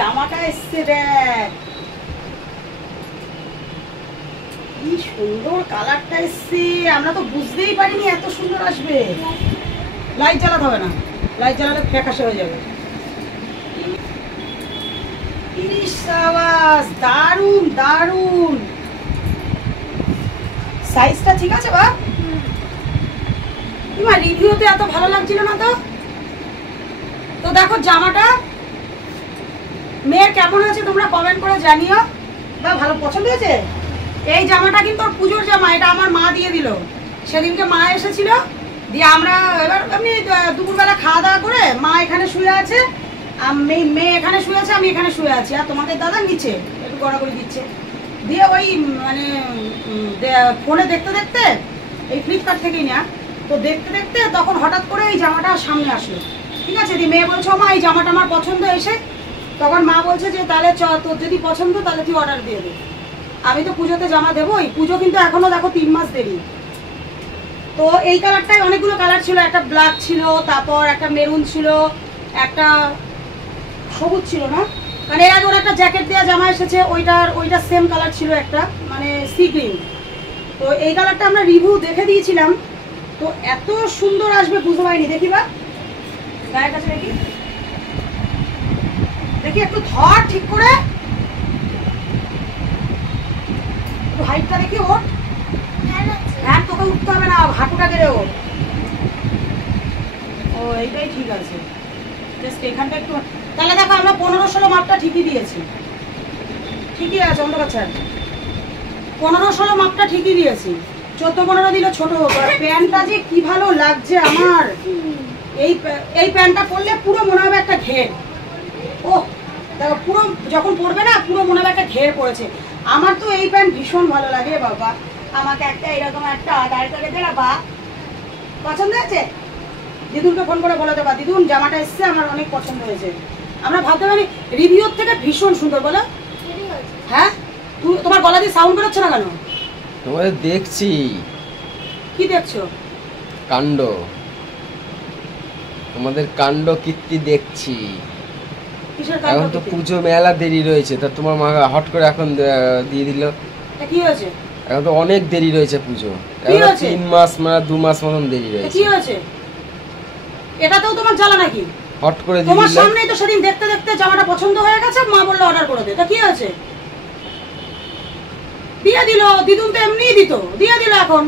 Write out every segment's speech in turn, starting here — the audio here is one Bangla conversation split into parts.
জামাটা এসছে দেখ, কি সুন্দর কালারটা এসছে, আমরা তো বুঝতেই পারিনি এত সুন্দর আসবে। লাইট জ্বালাতে হবে না, লাইট জ্বালালে ফ্যাকাশে হয়ে যাবে। দারুন দারুন, সাইজটা ঠিক আছে বা? তোমার রিভিউতে এত ভালো লাগছিল না তো। তো দেখো জামাটা মেয়ের কেমন আছে তোমরা কমেন্ট করে জানিও। বা ভালো পছন্দ হয়েছে? এই জামাটা কিন্তু ওর পুজোর জামা, এটা আমার মা দিয়ে দিল। সেদিনকে মা এসেছিল, দিয়ে আমরা এবার এমনি দুপুরবেলা খাওয়া দাওয়া করে মা এখানে শুয়ে আছে, মেয়ে এখানে শুয়ে আছে, আমি এখানে শুয়ে আছি, আর তোমাদের দাদা নিচে একটু গড়াগড়ি দিচ্ছে। দিয়ে ওই মানে ফোনে দেখতে দেখতে, এই ফ্লিপকার্ট থেকেই নেওয়া, তো দেখতে দেখতে তখন হঠাৎ করে এই জামাটা সামনে আসলো। ঠিক আছে, দিয়ে মেয়ে বলছে মা এই জামাটা আমার পছন্দ। এসে তখন মা বলছে যে তাহলে তোর যদি পছন্দ তাহলে তুই অর্ডার দিয়ে দে। আমি তো পুজোতে জামা দেবো, এই পুজো কিন্তু এখনো দেখো 3 মাস দেরি। তো এই কালারটাই অনেকগুলো কালার ছিল, একটা ব্ল্যাক ছিল, তারপর একটা মেরুন ছিল, একটা সবুজ ছিল না, মানে এর আগে ওর একটা জ্যাকেট দেওয়া জামা এসেছে, ওইটা সেম কালার ছিল একটা, মানে সি গ্রিন। তো এই কালারটা আমরা রিভিউ দেখে দিয়েছিলাম, তো এত সুন্দর আসবে বুঝতে পারিনি। দেখি বা গায়ের কাছে দেখি, দেখি একটু ধর ঠিক করে, একটু হাইটটা দেখি ওর। হ্যাঁ তোকে উঠতে হবে না, হাঁটুটা গেড়ে ওর। ও এইটাই ঠিক আছে, জাস্ট এখানটা একটু। তাহলে দেখো আমরা 15-16 মাপটা ঠিকই দিয়েছি, ঠিকই আছে অন্য কাছে। 15-16 মাপটা ঠিকই দিয়েছি, 14-15 দিলে ছোট হতো। আর প্যান্টটা যে কি ভালো লাগছে আমার, এই প্যান্টটা পরলে পুরো মনে হবে একটা ঘের। ও দেখো পুরো যখন পরবে না পুরো মনে হবে একটা ঘের পড়েছে। আমার তো এই প্যান্ট ভীষণ ভালো লাগে বাবা, আমাকে একটা এরকম একটা আধার করে দে না। বা পছন্দ হয়েছে? দিদুনকে ফোন করে বলে দেবা দিদুন জামাটা এসছে, আমার অনেক পছন্দ হয়েছে। আমরা ভাবতে পারি রিভিউর থেকে ভীষণ সুন্দর। বলো হ্যাঁ, তোমার গলা দিয়ে সাউন্ড বেরোচ্ছে না কেন? তোমাদের দেখছি। কি দেখছো? কাণ্ড, তোমাদের কাণ্ড কীর্তি দেখছি। এখন তো পুজো মেলা দেরি রয়েছে, তা তোমার মা হট করে এখন দিয়ে দিল। কি হয়েছে? এখন তো অনেক দেরি রয়েছে পুজো, এখন 3 মাস মানে 2 মাস মতন দেরি রয়েছে। কি হয়েছে? এটাতেও তোমার জ্বালা নাকি? হট করে দিয়ে দিল। তোমার সামনেই তো সেদিন দেখতে দেখতে জামাটা পছন্দ হয়ে গেছে, মা বললো অর্ডার করে দে। তা কি হয়েছে? দিয়ে দিল, দিদুন তো এমনিই দিত, দিয়ে দিল। এখন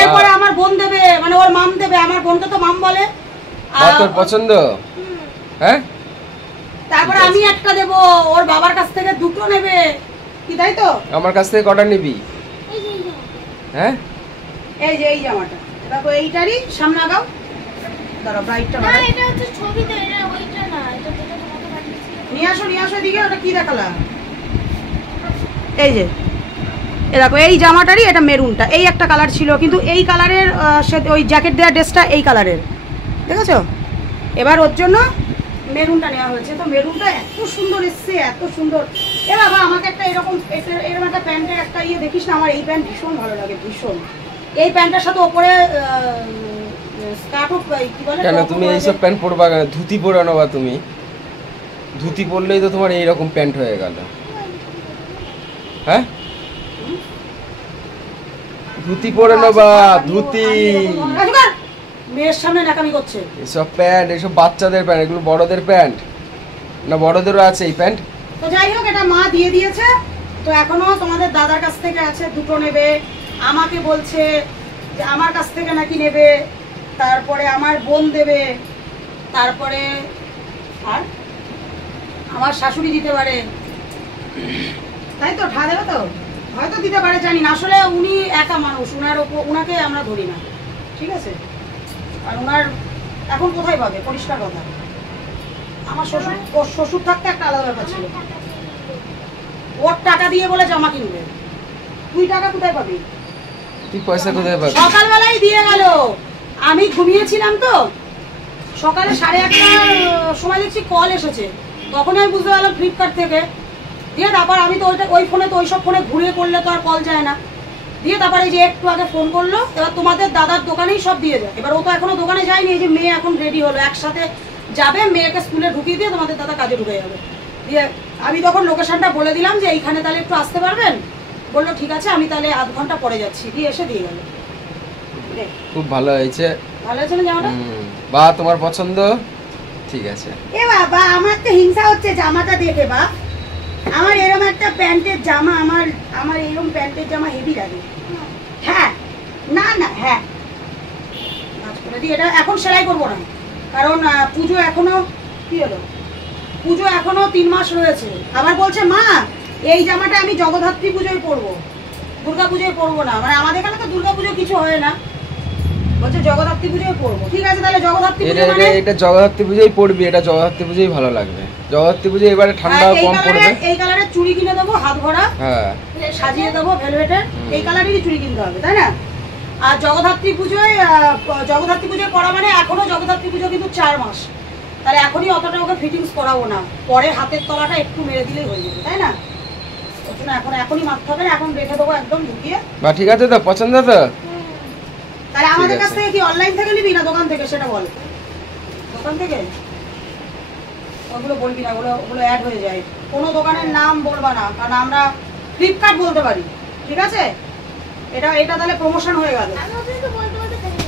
এরপরে আমার বোন দেবে, মানে ওর মাম দেবে, আমার বোনকে তো মাম বলে। আর তোর পছন্দ? হ্যাঁ, তারপরে আমি একটা দেব, ওর বাবার কাছ থেকে 2টো নেবে, কি তাই তো? আমার কাছ থেকে কটা নিবি? হ্যাঁ এই যে এই জামাটা দেখো, এইটারই সামনে আগাও। দাঁড়াও ব্রাইটটা না, এটা হচ্ছে ছবিতে, এটা ওইটা না, এটা যেটা তোমাকে পাঠিয়েছি। নিয়ে আসো এদিকে। ওটা কি দেখালাম? এই যে দেখো এই জামাটারই এটা মেরুনটা, এই একটা কালার ছিল, কিন্তু এই কালারের ওই জ্যাকেট দেওয়া ড্রেসটা এই কালারের, দেখেছো? এবার ওর জন্য মেরুনটা নেওয়া হয়েছে। তো মেরুনটা এত সুন্দর এসছে, এত সুন্দর। এ বাবা আমাকে একটা এরকম একটা প্যান্টের একটা ইয়ে দেখিস না, আমার এই প্যান্ট ভীষণ ভালো লাগে, ভীষণ। এই প্যান্টের সাথে ওপরে স্কার্টও কি বলে। কেন তুমি এইসব প্যান্ট পরবা? ধুতি পরে নেবা তুমি, ধুতি পরলেই তো তোমার এইরকম প্যান্ট হয়ে গেল। হ্যাঁ ধুতি পরে নেবা, ধুতি। মেয়ের সামনে নাকামি করছে। এসব প্যান্ট, এসব বাচ্চাদের প্যান্ট, এগুলো বড়দের প্যান্ট না? বড়দেরও আছে এই প্যান্ট। তো যাই হোক, এটা মা দিয়ে দিয়েছে। তো এখনো তোমাদের দাদার কাছ থেকে আছে, 2টো নেবে। আমাকে বলছে যে আমার কাছ থেকে নাকি নেবে, তারপরে আমার বোন দেবে, তারপরে আর আমার শাশুড়ি দিতে পারে, তাই তো? ঠা দেবে তো, হয়তো দিতে পারে, জানি না। আসলে উনি একা মানুষ, উনাকে আমরা ধরি না, ঠিক আছে? আর ওনার এখন কোথায় পাবে, পরিষ্কার কথা। আমার শ্বশুর থাকতে একটা আলাদা ব্যাপার ছিল, ওর টাকা দিয়ে বলে জামা কিনবে, তুই টাকা কোথায় পাবি? তুই পয়সা কোথায় পাবি? সকালবেলায় দিয়ে গেল, আমি ঘুমিয়েছিলাম তো, সকালে 1:30টার সময় দেখছি কল এসেছে, তখন আমি বুঝতে পারলাম ফ্লিপকার্ট থেকে। দিয়ে তারপর আমি তো ওই ফোনে তো ওইসব ফোনে ঘুরিয়ে করলে তো আর কল যায় না। দিয়ে তারপরে এই যে একটু আগে ফোন করলো, এবার তোমাদের দাদার দোকানেই সব দিয়ে যায়। এবার ও তো এখনো দোকানে যায়নি, এই যে মেয়ে এখন রেডি হলো, একসাথে যাবে, মেয়েকে স্কুলে ঢুকিয়ে দিয়ে তোমাদের দাদা কাজে ঢুকে যাবে। দিয়ে আমি তখন লোকেশনটা বলে দিলাম যে এইখানে তাহলে একটু আসতে পারবেন, বললো ঠিক আছে আমি তাহলে আধ ঘন্টা পরে যাচ্ছি, দিয়ে এসে দিয়ে গেল। খুব ভালো হয়েছে। ভালো হয়েছে না জামাটা? বা তোমার পছন্দ? ঠিক আছে। এ বাবা আমার তো হিংসা হচ্ছে জামাটা দেখে। বা আমার এরকম একটা প্যান্টের জামা, আমার এরকম প্যান্টের জামা হেভি লাগে। হ্যাঁ না না হ্যাঁ এটা এখন সেলাই করবো না, কারণ পুজো এখনো কি হলো, পুজো এখনো 3 মাস রয়েছে। আবার বলছে মা এই জামাটা আমি জগদ্ধাত্রী পুজোয় পরবো, দুর্গা পুজোয় পরবো না, মানে আমাদের এখানে তো দুর্গা পুজো কিছু হয় না, বলছে জগদ্ধাত্রী পুজোয় পরবো। ঠিক আছে তাহলে জগদ্ধাত্রী পুজো মানে এটা জগদ্ধাত্রী পুজোই পড়বি, এটা জগদ্ধাত্রী পুজোই ভালো লাগবে। জগদ্ধাত্রী পুজো এবারে ঠান্ডা কম পড়বে। এই কালারের চুড়ি কিনে দেবো হাত ভরা, হ্যাঁ সাজিয়ে দেবো ভেলভেটের, এই কালারেরই চুড়ি কিনতে হবে তাই না? আর জগদ্ধাত্রী পুজোয় পরা মানে এখনো জগদ্ধাত্রী পুজো কিন্তু 4 মাস, তাহলে এখনই অতটা ওকে ফিটিংস করাবো না, পরে হাতের তলাটা একটু মেরে দিলেই হয়ে যাবে তাই না? ওর জন্য এখনই মারতে হবে না, এখন রেখে দেবো একদম ঢুকিয়ে। বা ঠিক আছে তো, পছন্দ তো? তাহলে আমাদের কাছ থেকে কি অনলাইন থেকে নিবি না দোকান থেকে সেটা বল। দোকান থেকে ওগুলো বলবি না, ওগুলো অ্যাড হয়ে যায়। কোনো দোকানের নাম বলবা না, কারণ আমরা ফ্লিপকার্ট বলতে পারি। ঠিক আছে এটা তাহলে প্রমোশন হয়ে গেল।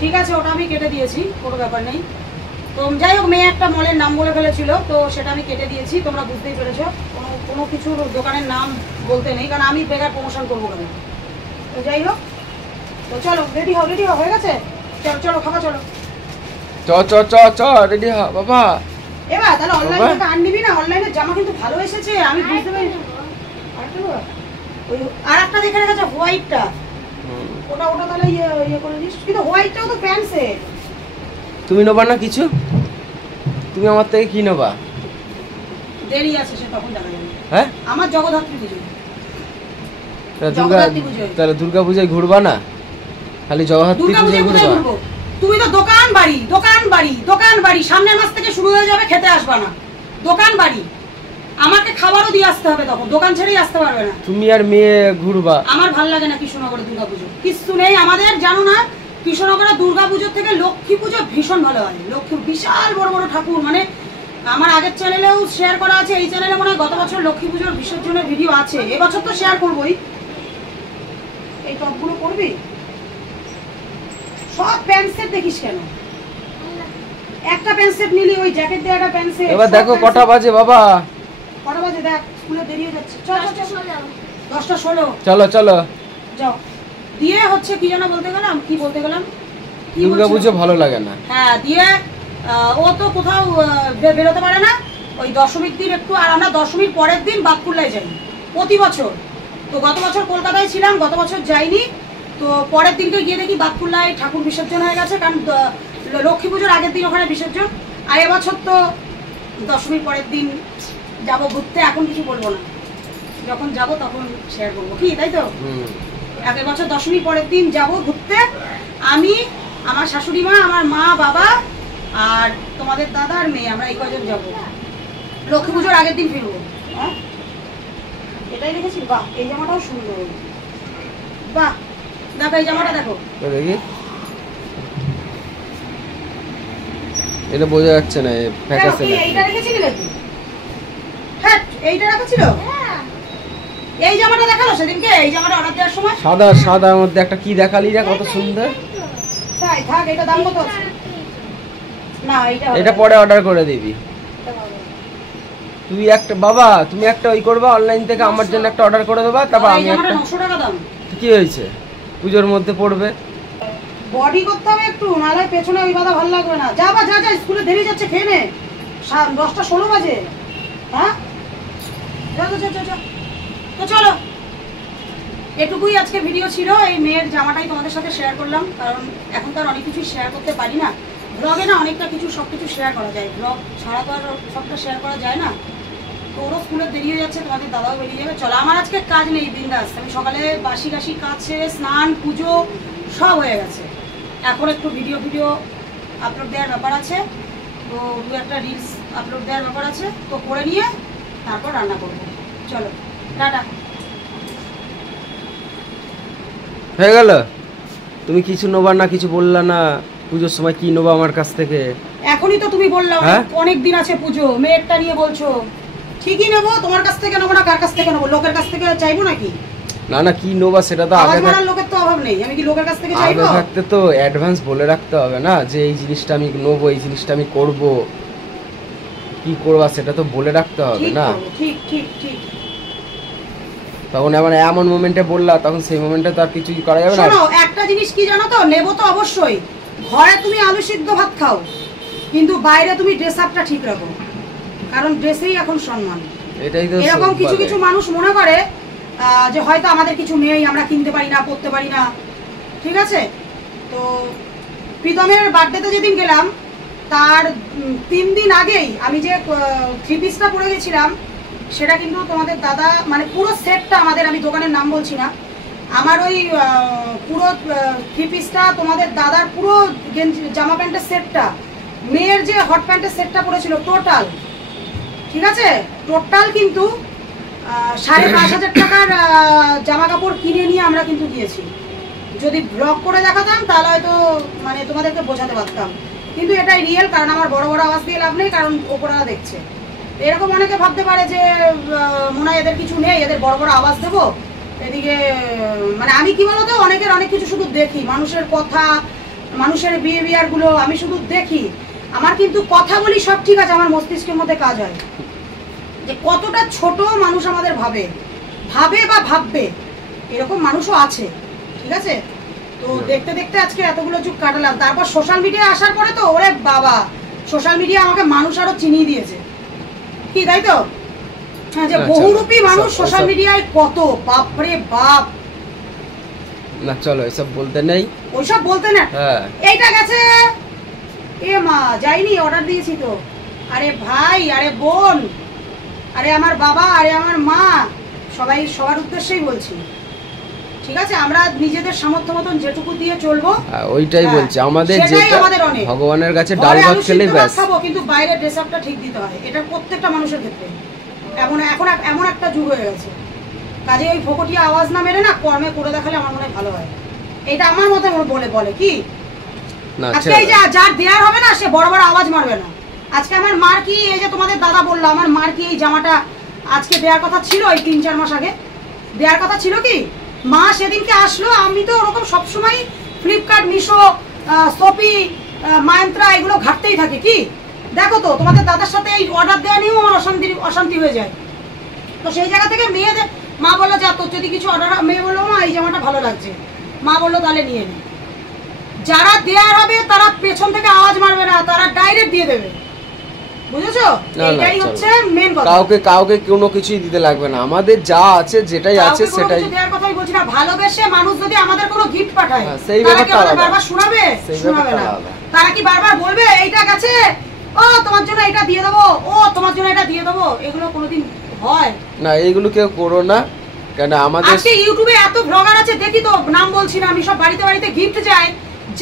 ঠিক আছে ওটা আমি কেটে দিয়েছি, কোনো ব্যাপার নেই। তো যাই হোক মেয়ে একটা মলের নাম বলে ফেলেছিল, তো সেটা আমি কেটে দিয়েছি, তোমরা বুঝতেই পেরেছো। কোনো কিছুর দোকানের নাম বলতে নেই, কারণ আমি বেকার প্রমোশন করবো কেন। তো যাই হোক, তো চলো রেডি হয়ে গেছে, চলো খাবা চলো। রেডি হ বাবা। এবার তাহলে অনলাইন থেকে আর নিবি না, অনলাইনে জামা কিন্তু ভালো এসেছে, আমি বুঝতে পারি। আর একটা দেখে রেখেছে হোয়াইটটা, ওটা তাহলে ইয়ে করে দিস, কিন্তু হোয়াইটটাও তো প্যান্ট সেট। তুমি নেবা না কিছু? তুমি আমার থেকে কি নেবা? দেরি আছে সে তখন দেখা যাবে। হ্যাঁ আমার জগদ্ধাত্রী পুজো। তাহলে দুর্গা পূজায় ঘুরবা না, খালি জগদ্ধাত্রী পূজায় ঘুরবা? তুমি তো দোকান বাড়ি সামনের মাস থেকে শুরু হয়ে যাবে, খেতে আসবা না, দোকান বাড়ি, আমাকে খাবারও দিয়ে আসতে হবে, তখন দোকান ছেড়েই আসতে পারবে না। তুমি আর মেয়ে ঘুরবা। আমার ভালো লাগে না কৃষ্ণনগরে দুর্গাপুজো, কিছু নেই আমাদের, জানো না কৃষ্ণনগরে দুর্গাপুজোর থেকে লক্ষ্মী পুজো ভীষণ ভালো হয়। লক্ষ্মী বিশাল বড় বড় ঠাকুর, মানে আমার আগের চ্যানেলেও শেয়ার করা আছে, এই চ্যানেলে মনে হয় গত বছর লক্ষ্মী পুজোর বিসর্জনের ভিডিও আছে, এবছর তো শেয়ার করবোই। এই টপগুলো করবি, সব প্যান্ট সেট দেখিস কেন? একটা প্যান্ট সেট নিলি, ওই জ্যাকেট দিয়ে একটা প্যান্ট সেট। এবার দেখো কটা বাজে বাবা, কটা বাজে দেখ, স্কুলে দেরি হয়ে যাচ্ছে। চল 10:16 চলো যাও। দিয়ে হচ্ছে কি যেন বলতে গেলাম, দুর্গাপুজো ভালো লাগে না। হ্যাঁ দিয়ে ও তো কোথাও বেরোতে পারে না, ওই দশমীর দিন একটু, আর আমরা দশমীর পরের দিন বাঁকুড়ায় যাই প্রতি বছর। তো গত বছর কলকাতায় ছিলাম, গত বছর যাইনি, তো পরের দিনকে গিয়ে দেখি বাঁকুড়ায় ঠাকুর বিসর্জন হয়ে গেছে, কারণ লক্ষ্মী পুজোর আগের দিন ওখানে বিসর্জন। আর এবছর তো দশমীর পরের দিন যাবো ঘুরতে, এখন কিছু বলবো না, যখন যাব তখন শেয়ার করবো, কি তাই তো? আগের বছর দশমীর পরের দিন যাবো ঘুরতে, আমি, আমার শাশুড়ি মা, আমার মা বাবা আর তোমাদের দাদা আর মেয়ে, আমরা এই কজন যাবো, লক্ষ্মী পুজোর আগের দিন ফিরবো। হ্যাঁ এটাই রেখেছি। বাহ এই জামাটাও সুন্দর, বাহ দেখো এই জামাটা দেখো, দেখি এটা বোঝা যাচ্ছে না, ফ্যাকাসে না। এইটা রেখেছিলি নাকি? হ্যাঁ এইটা রাখা ছিল। এই জামাটা দেখালো সেদিনকে, এই জামাটা অর্ডার দেওয়ার সময়, সাদার মধ্যে একটা কি দেখালি রে, কত সুন্দর। তাই থাক, এটা দাম কত আছে? না এটা পরে অর্ডার করে দিবি। তুমি একটা ওই করবা অনলাইন থেকে, আমার জন্য একটা অর্ডার করে দেবা, তারপর আমি একটা। 900 টাকা দাম। কি হয়েছে, পুজোর মধ্যে পড়বে, বডি করতে হবে একটু, নালে পেছনে ওই বাধা ভালো লাগবে না। যা স্কুলে দেরি যাচ্ছে, খেয়ে নে, 10:16 বাজে। হ্যাঁ যা তো চলো, এটুকুই আজকে ভিডিও ছিল। এই মেয়ের জামাটাই তোমাদের সাথে শেয়ার করলাম, কারণ এখন তো আর অনেক কিছু শেয়ার করতে পারি না, ব্লগে না অনেকটা কিছু সবকিছু শেয়ার করা যায়, ব্লগ ছাড়া তো আর সবটা শেয়ার করা যায় না। তো ওরও স্কুলের দেরি হয়ে যাচ্ছে, তোমাদের দাদাও বেরিয়ে যাবে। চলো আমার আজকে কাজ নেই, বিন্দাস, আমি সকালে বাসি কাজ ছেড়ে স্নান পুজো সব হয়ে গেছে, এখন একটু ভিডিও আপলোড দেওয়ার ব্যাপার আছে, তো 2-1টা রিলস আপলোড দেওয়ার ব্যাপার আছে, তো করে নিয়ে তারপর রান্না করবো। চলো টাটা। হয়ে গেল? তুমি কিছু নেবা না, কিছু বললা না, পুজোর সময় কি নেবা আমার কাছ থেকে? এখনই তো তুমি বললা অনেক দিন আছে পুজো, মেয়েরটা নিয়ে বলছো। ঠিকই নেবো, তোমার কাছ থেকে নেবো না কার কাছ থেকে নেবো, লোকের কাছ থেকে চাইবো নাকি? না না কি নোবা সেটা তো আগে লোকের তো অভাব নেই, আমি কি লোকের কাছ থেকে চাইবো? আগে থাকতে তো অ্যাডভান্স বলে রাখতে হবে না যে এই জিনিসটা আমি নেবো, এই জিনিসটা আমি করব, কি করবা সেটা তো বলে রাখতে হবে না। ঠিক ঠিক ঠিক। তখন এমন মোমেন্টে বললা, তখন সেই মোমেন্টে তো আর কিছুই করা যাবে না। শোনো একটা জিনিস কি জানো তো, নেবো তো অবশ্যই, ঘরে তুমি আলু সিদ্ধ ভাত খাও কিন্তু বাইরে তুমি ড্রেস আপটা ঠিক রাখো, কারণ ড্রেসেই এখন সম্মান। এটাই তো এরকম কিছু কিছু মানুষ মনে করে যে হয়তো আমাদের কিছু নেই, আমরা কিনতে পারি না, পড়তে পারি না, ঠিক আছে। তো প্রীতমের বার্থডেতে যেদিন গেলাম তার 3 দিন আগেই আমি যে 3 পিসটা পরে গেছিলাম সেটা কিন্তু তোমাদের দাদা, মানে পুরো সেটটা আমাদের, আমি দোকানের নাম বলছি না, আমার ওই পুরো 3 পিসটা তোমাদের দাদার পুরো জামা প্যান্টের সেটটা, মেয়ের যে হট প্যান্টের সেটটা পরেছিল টোটাল, ঠিক আছে, টোটাল কিন্তু 5,500 টাকার জামা কাপড় কিনে নিয়ে আমরা কিন্তু দিয়েছি। যদি ব্লগ করে দেখাতাম তাহলে হয়তো মানে তোমাদেরকে বোঝাতে পারতাম, কিন্তু এটাই রিয়েল, কারণ আমার বড় বড় আওয়াজ দিয়ে লাভ নেই, কারণ ওপরারা দেখছে। এরকম অনেকে ভাবতে পারে যে মনে হয় এদের কিছু নেই, এদের বড় বড় আওয়াজ দেবো, এদিকে মানে আমি কি বলতো অনেকের অনেক কিছু শুধু দেখি, মানুষের কথা, মানুষের বিহেভিয়ারগুলো আমি শুধু দেখি। আমার কিন্তু কথা বলি সব ঠিক আছে, আমার মস্তিষ্কের মধ্যে কাজ হয় যে কতটা ছোট মানুষ আমাদের ভাবে বা ভাববে, এরকম মানুষও আছে, ঠিক আছে। তো দেখতে দেখতে আজকে এতগুলো যুগ কাটালাম, তারপর সোশ্যাল মিডিয়া আসার পরে তো ওরে বাবা, সোশ্যাল মিডিয়া আমাকে মানুষ আরো চিনিয়ে দিয়েছে, কি তাই তো? হ্যাঁ, যে বহুরূপী মানুষ সোশ্যাল মিডিয়ায় কত, বাপরে বাপ। না চলো এসব বলতে নেই, ওইসব বলতে না। এইটা গেছে, এ মা যাইনি, অর্ডার দিয়েছি তো। আরে ভাই, আরে বোন, আরে আমার বাবা, আরে আমার মা, সবাই সবার উদ্দেশ্যেই বলছি, ঠিক আছে। আমরা নিজেদের সামর্থ্য মতন যেটুকু দিয়ে চলবো, ওইটাই বলছি, আমাদের যেটা ভগবানের কাছে ডাল ভাত খেলেই ব্যাস। খাবো, কিন্তু বাইরে ড্রেস আপটা ঠিক দিতে হয়, এটা প্রত্যেকটা মানুষের ক্ষেত্রে। এখন এমন একটা যুগ হয়ে গেছে, কাজে ওই ফকটিয়া আওয়াজ না মেরে না কর্মে করে দেখালে আমার মনে হয় ভালো হয়। এটা আমার মতে বলে কি, আজকে এই যে যার দেয়ার হবে না সে বড় বড় আওয়াজ মারবে না। আজকে আমার মার কি, এই যে তোমাদের দাদা বললো, আমার মার কি এই জামাটা আজকে দেওয়ার কথা ছিল, এই 3-4 মাস আগে দেওয়ার কথা ছিল কি, মা সেদিনকে আসলো। আমি তো ওরকম সবসময় ফ্লিপকার্ট, মিশো, শপি, মায়ন্ত্রা এগুলো ঘাটতেই থাকে, কি দেখো তো তোমাদের দাদার সাথে এই অর্ডার দেওয়া নিয়েও আমার অশান্তি হয়ে যায়। তো সেই জায়গা থেকে মেয়েদের মা বললো যা তোর যদি কিছু অর্ডার, মেয়ে বললো মা এই জামাটা ভালো লাগছে, মা বললো তাহলে নিয়ে নে। যারা দেয়ার হবে তারা পেছন থেকে আওয়াজ মারবে না, তারা ডাইরেক্ট দিয়ে দেবে, বুঝেছো? এটাই হচ্ছে মেন কথা। কাউকে কোনো কিছুই দিতে লাগবে না, আমাদের যা আছে যেটাই আছে সেটাই দেওয়ার কথাই বলছি না। ভালোবেসে মানুষ যদি আমাদের কোনো গিফট পাঠায়, সেই ব্যাপারটা বারবার শোনাবে না, তারা কি বারবার বলবে এইটা গেছে, ও তোমার জন্য এটা দিয়ে দেবো, ও তোমার জন্য এটা দিয়ে দেবো? এগুলো কোনোদিন হয় না, এইগুলো কেউ করো না। কেন আমাদের আজকে ইউটিউবে এত ব্লগার আছে, দেখি তো, নাম বলছি না আমি, সব বাড়িতে বাড়িতে গিফট যায়,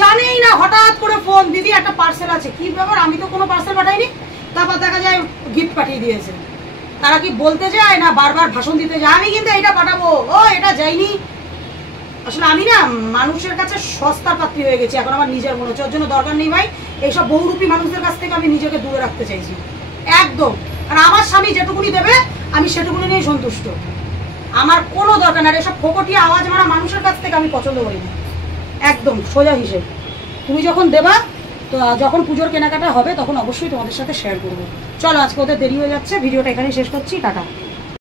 জানেই না, হঠাৎ করে ফোন, দিদি একটা পার্সেল আছে, কি ব্যাপার, আমি তো কোনো পার্সেল পাঠাইনি, তারপর দেখা যায় গিফট পাঠিয়ে দিয়েছে। তারা কি বলতে যায় না বারবার ভাষণ দিতে যায়, আমি কিন্তু এটা পাঠাবো, ও এটা যাইনি। আসলে আমি না মানুষের কাছে সস্তার পাত্রী হয়ে গেছি এখন, আমার নিজের মনে হচ্ছে, ওর জন্য দরকার নেই ভাই এইসব বহুরূপী মানুষদের কাছ থেকে আমি নিজেকে দূরে রাখতে চাইছি একদম। আর আমার স্বামী যেটুকুনি দেবে আমি সেটুকুনি নিয়েই সন্তুষ্ট, আমার কোনো দরকার না। এসব ফকটিয়া আওয়াজ মারা মানুষের কাছ থেকে আমি পছন্দ করি না, একদম সোজা হিসেব। তুমি যখন দেবা, তো যখন পুজোর কেনাকাটা হবে তখন অবশ্যই তোমাদের সাথে শেয়ার করবো। চলো আজকে ওদের দেরি হয়ে যাচ্ছে, ভিডিওটা এখানেই শেষ করছি, টাটা।